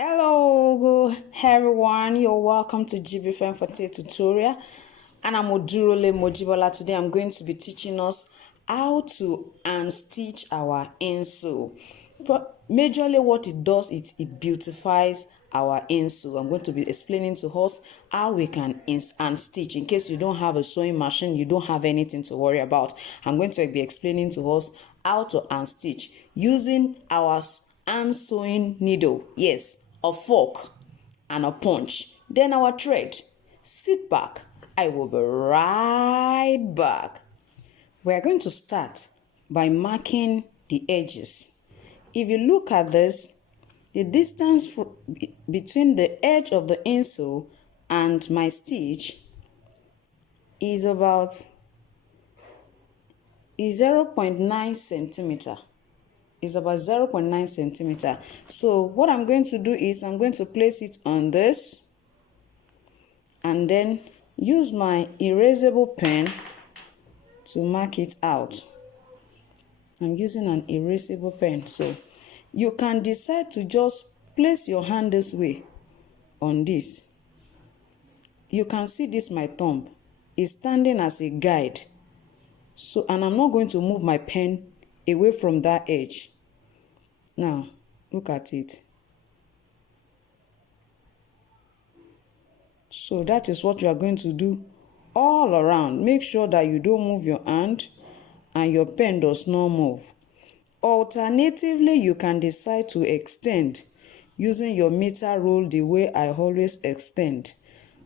Hello everyone, you're welcome to Jibbyfem Forte tutorial, and I'm Odurole Mojibola. Today I'm going to be teaching us how to unstitch our insole. Majorly what it does is it beautifies our insole. I'm going to be explaining to us how we can unstitch. In case you don't have a sewing machine, you don't have anything to worry about, I'm going to be explaining to us how to unstitch using our hand sewing needle. Yes, a fork and a punch, then our thread. Sit back, I will be right back. We are going to start by marking the edges. If you look at this, the distance between the edge of the insole and my stitch is about 0.9 centimeter. Is about 0.9 centimeter. So what I'm going to do is I'm going to place it on this and then use my erasable pen to mark it out. I'm using an erasable pen, so you can decide to just place your hand this way on this. You can see this, my thumb is standing as a guide. So, and I'm not going to move my pen away from that edge. Now, look at it. So that is what you are going to do all around. Make sure that you don't move your hand and your pen does not move. Alternatively, you can decide to extend using your meter rule the way I always extend.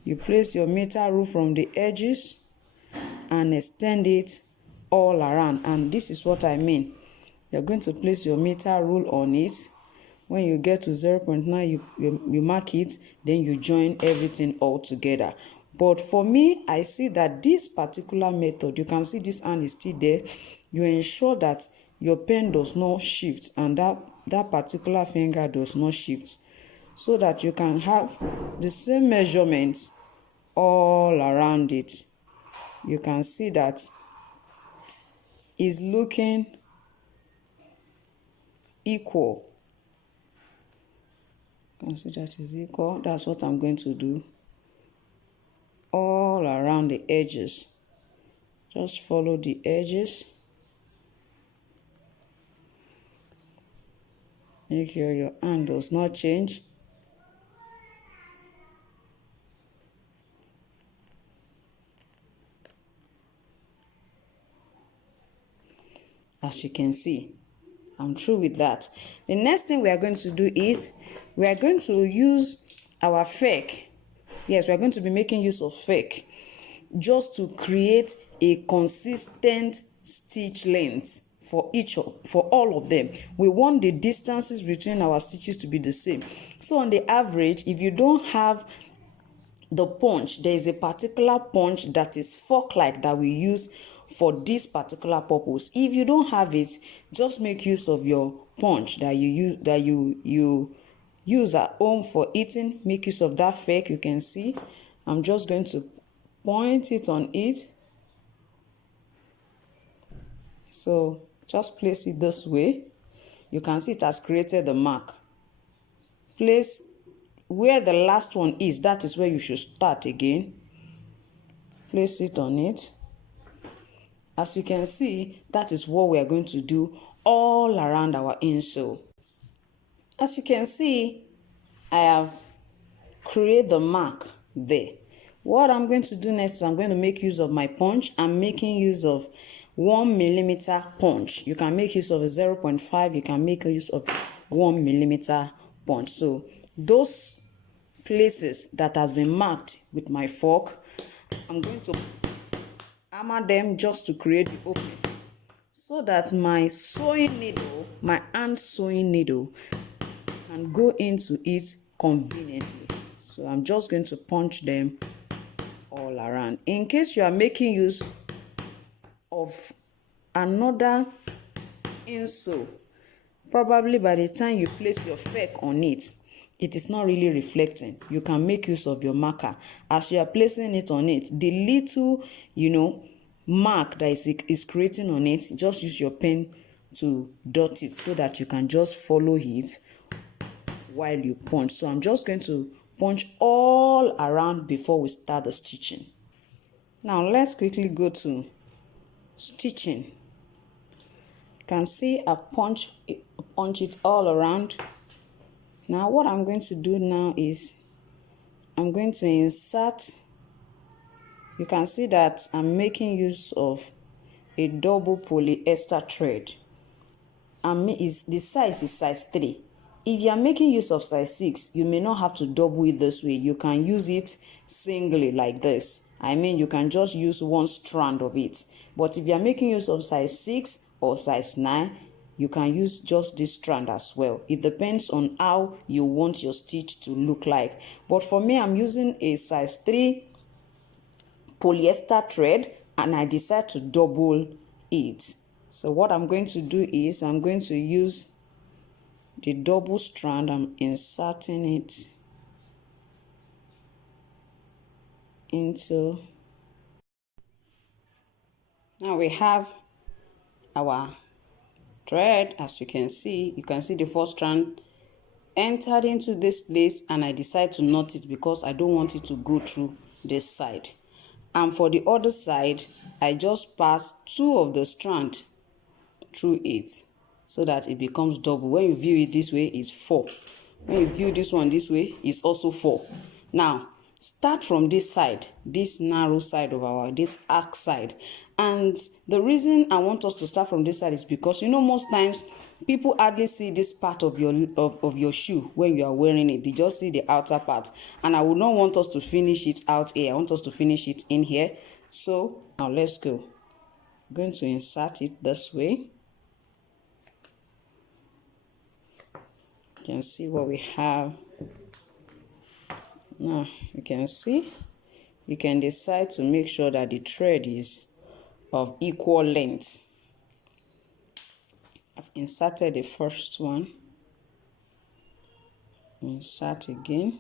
You place your meter rule from the edges and extend it all around, and this is what I mean. You're going to place your meter rule on it. When you get to 0.9, you mark it, then you join everything all together. But for me, I see that this particular method, you can see this hand is still there. You ensure that your pen does not shift and that particular finger does not shift, so that you can have the same measurements all around it. You can see that is looking equal. You can see that is equal. That's what I'm going to do all around the edges. Just follow the edges. Make sure your hand does not change. As you can see, I'm through with that. The next thing we are going to do is we are going to use our fake. Yes, we are going to be making use of fake just to create a consistent stitch length for all of them. We want the distances between our stitches to be the same. So on the average, if you don't have the punch, there is a particular punch that is fork-like that we use for this particular purpose. If you don't have it, just make use of your punch that you use at home for eating. Make use of that fake. You can see I'm just going to point it on it. So just place it this way. You can see it has created the mark. Place where the last one is, that is where you should start again. Place it on it. As you can see, that is what we are going to do all around our insole. As you can see, I have created the mark there. What I'm going to do next is I'm going to make use of my punch. I'm making use of 1 millimeter punch. You can make use of a 0.5. You can make use of 1 millimeter punch. So those places that has been marked with my fork, I'm going to hammer them just to create the opening, so that my sewing needle, my hand sewing needle, can go into it conveniently. So I'm just going to punch them all around. In case you are making use of another insole, probably by the time you place your fake on it, it is not really reflecting. You can make use of your marker. As you are placing it on it, the little, mark that is creating on it, just use your pen to dot it so that you can just follow it while you punch. So I'm just going to punch all around before we start the stitching. Now let's quickly go to stitching. You can see I've punched it all around. Now what I'm going to do now is I'm going to insert. You can see that I'm making use of a double polyester thread. The size is size 3. If you are making use of size 6, you may not have to double it this way. You can use it singly like this. I mean, you can just use one strand of it. But if you are making use of size 6 or size 9, you can use just this strand as well. It depends on how you want your stitch to look like. But for me, I'm using a size 3 polyester thread and I decide to double it. So what I'm going to do is I'm going to use the double strand. I'm inserting it into. Now we have our thread. As you can see the first strand entered into this place and I decide to knot it because I don't want it to go through this side. And for the other side, I just pass 2 of the strand through it so that it becomes double. When you view it this way, it's 4. When you view this one this way, it's also 4. Now start from this side, this narrow side of this arc side. And the reason I want us to start from this side is because most times people hardly see this part of your shoe when you are wearing it. They just see the outer part, and I would not want us to finish it out here. I want us to finish it in here. So now let's go. I'm going to insert it this way. You can see what we have. Now you can see, you can decide to make sure that the thread is of equal length. I've inserted the first one. Insert again.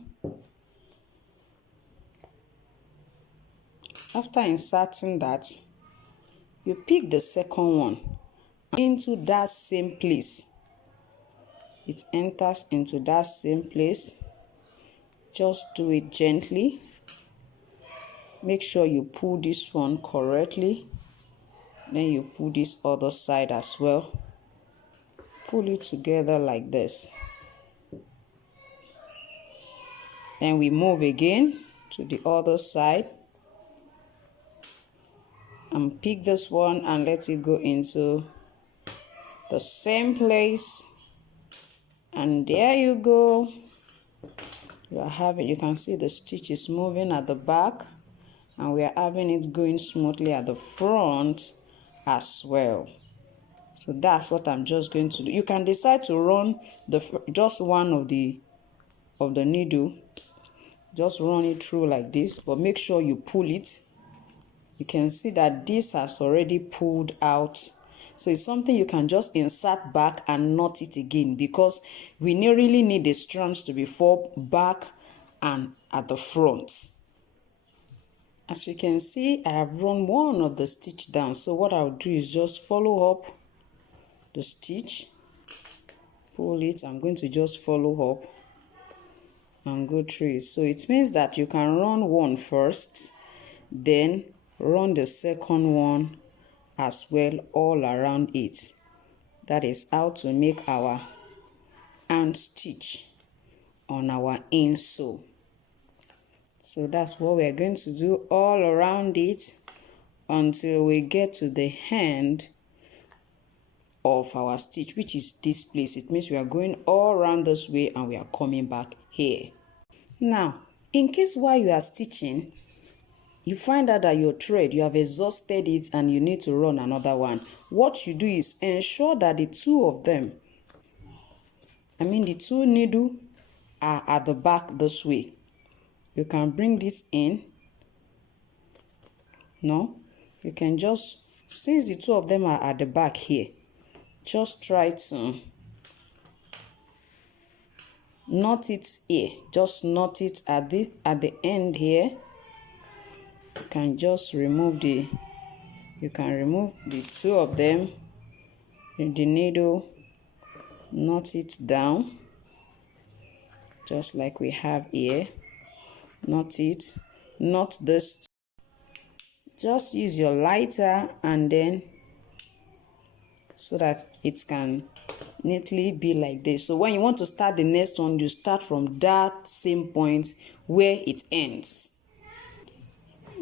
After inserting that, you pick the second one into that same place. It enters into that same place. Just do it gently. Make sure you pull this one correctly. Then you pull this other side as well. Pull it together like this. Then we move again to the other side and pick this one and let it go into the same place. And there you go. You can see the stitch is moving at the back, and we are having it going smoothly at the front as well. So that's what I'm just going to do. You can decide to run just one of the needle. Just run it through like this, but make sure you pull it. You can see that this has already pulled out. So it's something you can just insert back and knot it again, because we really need the strands to be back and at the front. As you can see, I have run one of the stitch down. So what I'll do is just follow up the stitch, pull it. I'm going to just follow up and go through it. So it means that you can run one first, then run the second one as well all around it. That is how to make our hand stitch on our insole. So that's what we're going to do all around it until we get to the end of our stitch, which is this place. It means we are going all around this way and we are coming back here. Now, in case while you are stitching, you find out that your thread, you have exhausted it and you need to run another one. What you do is ensure that the two needles are at the back this way. You can bring this in. No, you can just, since the two of them are at the back here, just try to knot it here. Just knot it at the end here. You can just remove the two of them in the needle, knot it down. just like we have here. Knot it, knot this. Just use your lighter and then so that it can neatly be like this. So when you want to start the next one, you start from that same point where it ends.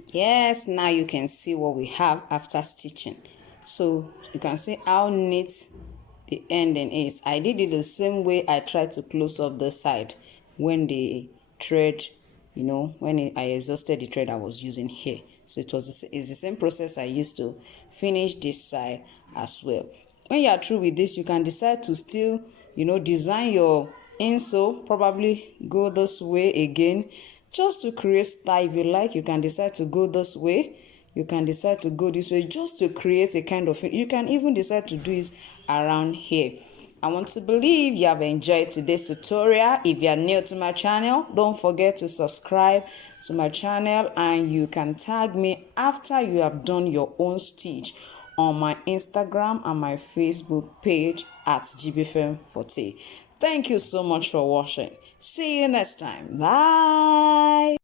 Yes, now you can see what we have after stitching. So you can see how neat the ending is. I did it the same way I tried to close up the side when the thread, when I exhausted the thread I was using here. So it's the same process I used to finish this side as well. When you are through with this, you can decide to still, design your insole, probably go this way again, just to create style. If you like, you can decide to go this way. You can decide to go this way just to create a kind of, you can even decide to do it around here. I want to believe you have enjoyed today's tutorial. If you are new to my channel, don't forget to subscribe to my channel, and you can tag me after you have done your own stitch on my Instagram and my Facebook page at Jibbyfem Forte. Thank you so much for watching. See you next time. Bye.